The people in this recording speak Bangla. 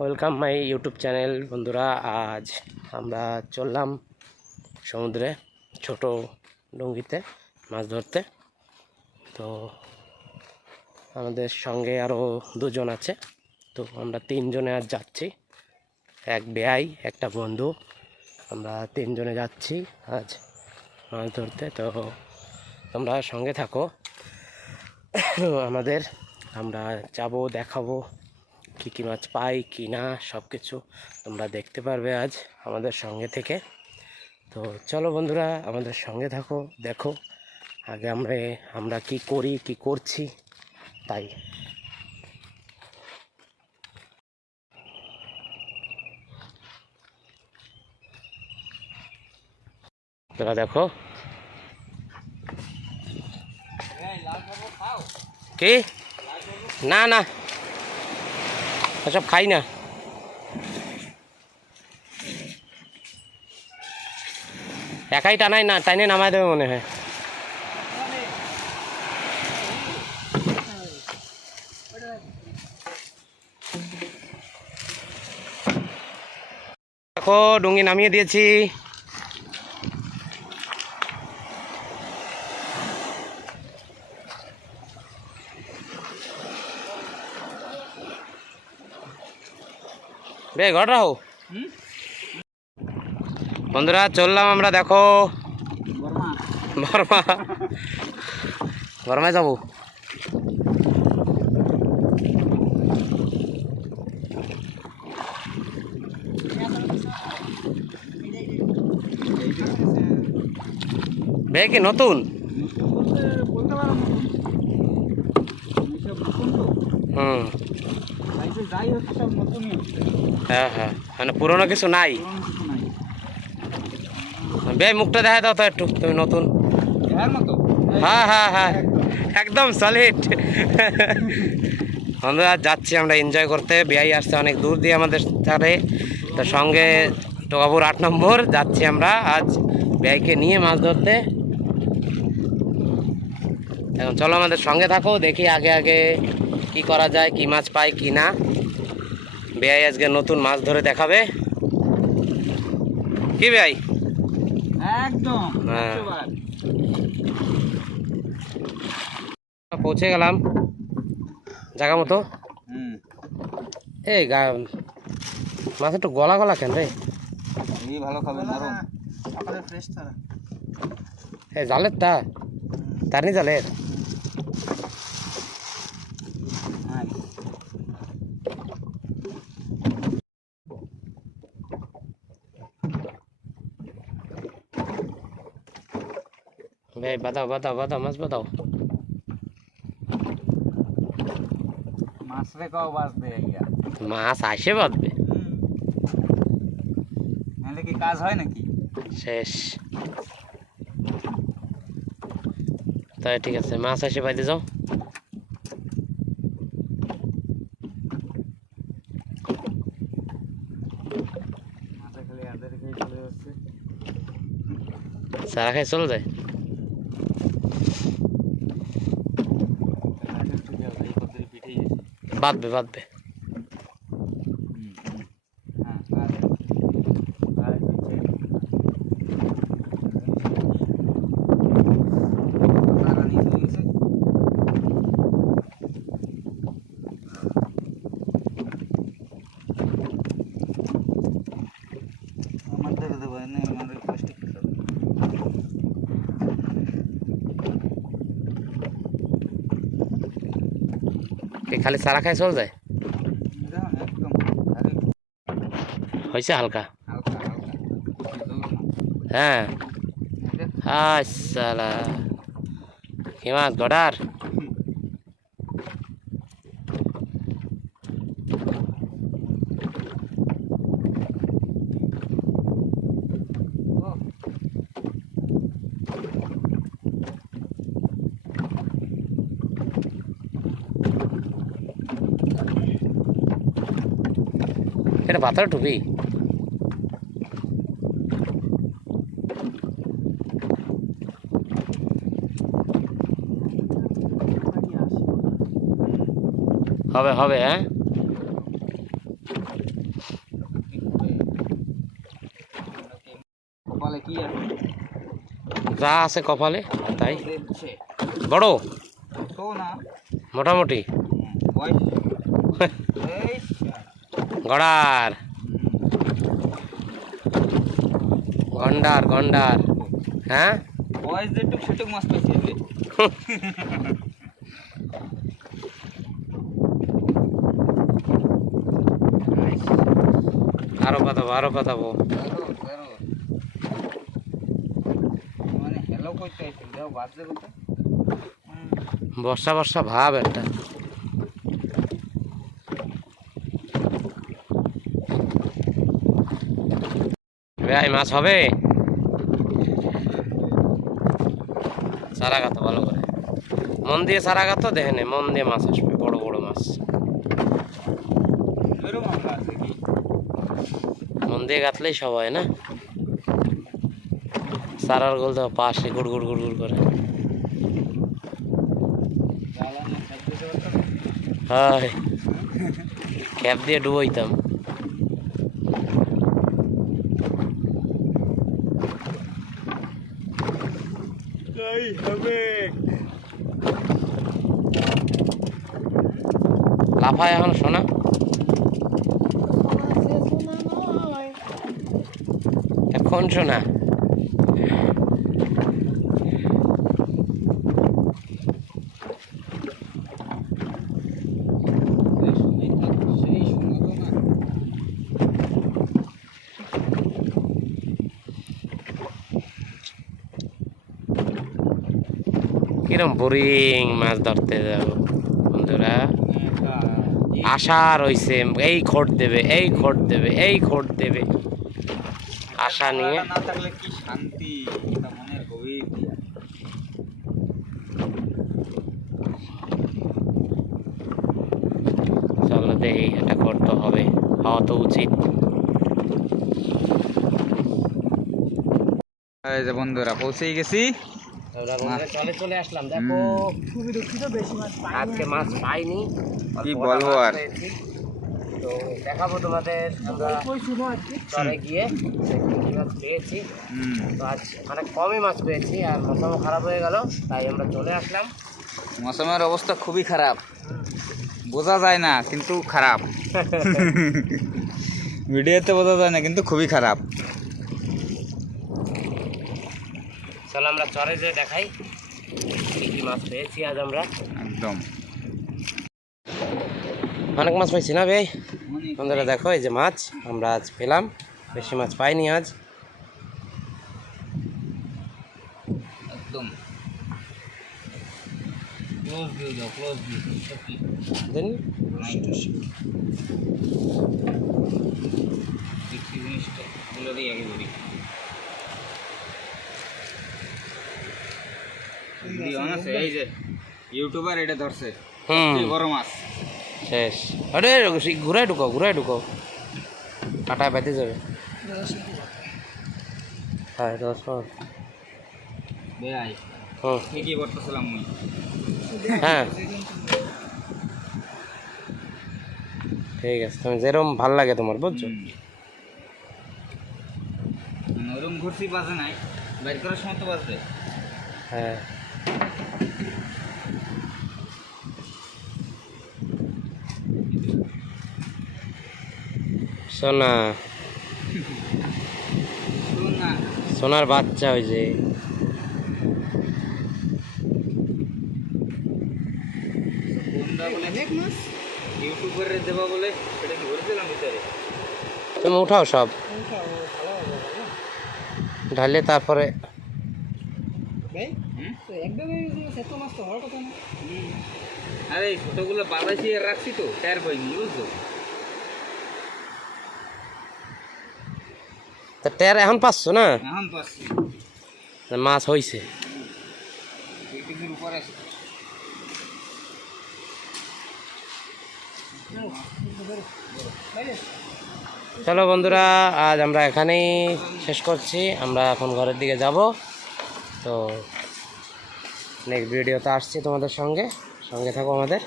Welcome my YouTube channel. বন্ধুরা, আজ আমরা চললাম সমুদ্রে ছোট ডুঙ্গিতে মাছ ধরতে। তো আমাদের সঙ্গে আরও দুজন আছে, তো আমরা তিনজনে আজ যাচ্ছি। এক বেয়াই, একটা বন্ধু, আমরা তিনজনে যাচ্ছি আজ মাছ ধরতে। তো তোমরা সঙ্গে থাকো আমাদের, আমরা যাব, দেখাবো কী কী মাছ পাই কি না, সব কিছু তোমরা দেখতে পারবে আজ আমাদের সঙ্গে থেকে। তো চলো বন্ধুরা, আমাদের সঙ্গে থাকো, দেখো আগে আমরা কি করি, কি করছি তাই। তোরা দেখো কি, না না ওসব খাই না। একাই টানাই না, টাইনে নামাই দেবে মনে হয়। দেখো ডুঙ্গি নামিয়ে দিয়েছি। বে ঘর রাখো বন্ধুরা, চললাম আমরা। দেখো বর্মায় যাবো। বে কি নতুন? হুম, হ্যাঁ হ্যাঁ, মানে পুরোনো কিছু নাই। বে মুখটা দেখা দাও তো একটু, তুমি নতুন। হ্যাঁ হ্যাঁ হ্যাঁ, একদম সলিড। আমরা যাচ্ছি আমরা এনজয় করতে। বেয়াই আসছে অনেক দূর দিয়ে আমাদের সাথে, তো সঙ্গে টোকাপুর 8 নম্বর যাচ্ছি আমরা আজ বেয়াইকে নিয়ে মাছ ধরতে। এখন চলো আমাদের সঙ্গে থাকো, দেখি আগে আগে কি করা যায়, কি মাছ পাই কি না। বেয়াই আজকে নতুন মাছ ধরে দেখাবে। কি বেয়াই? একদম হ্যাঁ, পৌঁছে গেলাম জায়গা মতো। এই মাছ একটু গলা গলা কেন রে? এই ভালো খাবে, নরম সকালে ফ্রেশ তারা। এই জালের তার নি জালের। ভাই বাদাও বাদাও বাদাও, মাছ বাদাও। মাছ রে কাও বাঁচবে ইয়া, মাছ আসে বাঁধবে, নাহলে কি কাজ হয় নাকি? শেষ। তাই ঠিক আছে, মাছ আসে বাইতে যাও। মাছে খালি আদের খেয়ে চলে যাচ্ছে। সারা খাই চলে যায়। বাঁধবে বাঁধবে। খালি সারা খাই চলে যায়। হয়েছে হালকা। হ্যাঁ আচ্ছা, কি মাছ? গড়ার। এটা পাথর টুপি। হবে হবে, হ্যাঁ কপালে কি আছে যা আছে কপালে তাই। দেখছে বড় তো না মোটামুটি বয়স এই গড়ার গন্ডার গন্ডার। হ্যাঁ বয়স যেটুক সেটুক মাছ পেয়েছে রে। আরো পাতাবো আরো পাতাবো। মানে হ্যালো করতে আইছিল যাও বাজে কথা বর্ষা বর্ষা ভাব একটা। ভাই মাছ হবে, সারা গাতো ভালো করে মন দিয়ে সারা গাতো দেখেন, মন দিয়ে মাছ আসবে, বড় বড় মাছ এরকম আমরা আছে কি মন দিয়ে গাতলেই সব হয় না। সারার গোল তো পাশে গুড় গুড় গুড় গুড় করে। জ্বালানো খাদ্য দেওয়া হয় ক্যাপ দিয়ে ডুবইতাম। এই হবে লাফায় এখন শোনা এখন শোনা। সেই শোনা তো না কিরম বোরিং মাছ ধরতে যাবো বন্ধুরা। একটা আশা রইছে এই খোট দেবে এই খোট দেবে এই খোট দেবে আশা নিয়ে। না থাকলে কি শান্তি, এটা মনের গভীর দিয়া। চলো দেখি এটা করতে হবে, হওয়া তো উচিত। এই যে বন্ধুরা পৌঁছেই গেছি। চলে চলে আসলাম। দেখো খুবই দুঃখিত, বেশি মাছ আজকে মাছ পাইনি, কি অল্প বলবো মাছ আর। পেয়েছি। তো দেখাবো তোমাদের আমরা চলে গিয়ে কি মাছ পেয়েছি। তো আজ মানে কমই মাছ পেয়েছি আর মৌসুমও খারাপ হয়ে গেল, তাই আমরা চলে আসলাম। মৌসুমের অবস্থা খুবই খারাপ, বোঝা যায় না কিন্তু খারাপ। ভিডিওতে বোঝা যায় না কিন্তু খুবই খারাপ। চলো আমরা চরে যেয়ে দেখাই কি কি মাছ পেয়েছি আজ আমরা। একদম অনেক মাছ পাইছি না ভাই বন্ধুরা, দেখো এই যে মাছ আমরা আজ পেলাম, বেশি মাছ পাইনি আজ। একদম ক্লোজ ভিউ দাও, ক্লোজ ভিউ দেন দেখছি জিনিসটা বলে দিই আগে বলি। এই যে ইউটিউবার এটা ধরছে বড় মাছ শেষ। আরে ঘুরাই ঢুকাও ঘুরাই ঢুকাও, কাটায় বেঁধে যাবে। হ্যাঁ দশ বেআই হুম ঠিকই করতেছিলাম মুই। হ্যাঁ ঠিক আছে, তুমি যেরকম ভাল লাগে তোমার বুঝছো। ওরম ঘুরছি বাজে নাই, বাইর করার সময় তো বাজবে। হ্যাঁ সোনা না সোনার বাচ্চা ওই যে কোনটা বলে ইউটিউবারে দেবা বলে সেটা কি বলছিলাম ভিতরে। তুমি উঠাও সব ঢালে তারপরে। আরে এই ছোটগুলো বাতাসি রাখছি তো টায়ার পাইনি বুঝছো। তা টের এখন পাচ্ছ না, এখন পাচ্ছি মাছ হইছে। 2 কেজির উপরে আছে। চলো বন্ধুরা আজ আমরা এখানেই শেষ করছি, আমরা এখন ঘরের দিকে যাব। তো নেক্সট ভিডিওতে আসছি তোমাদের সঙ্গে, সঙ্গে থাকো আমাদের।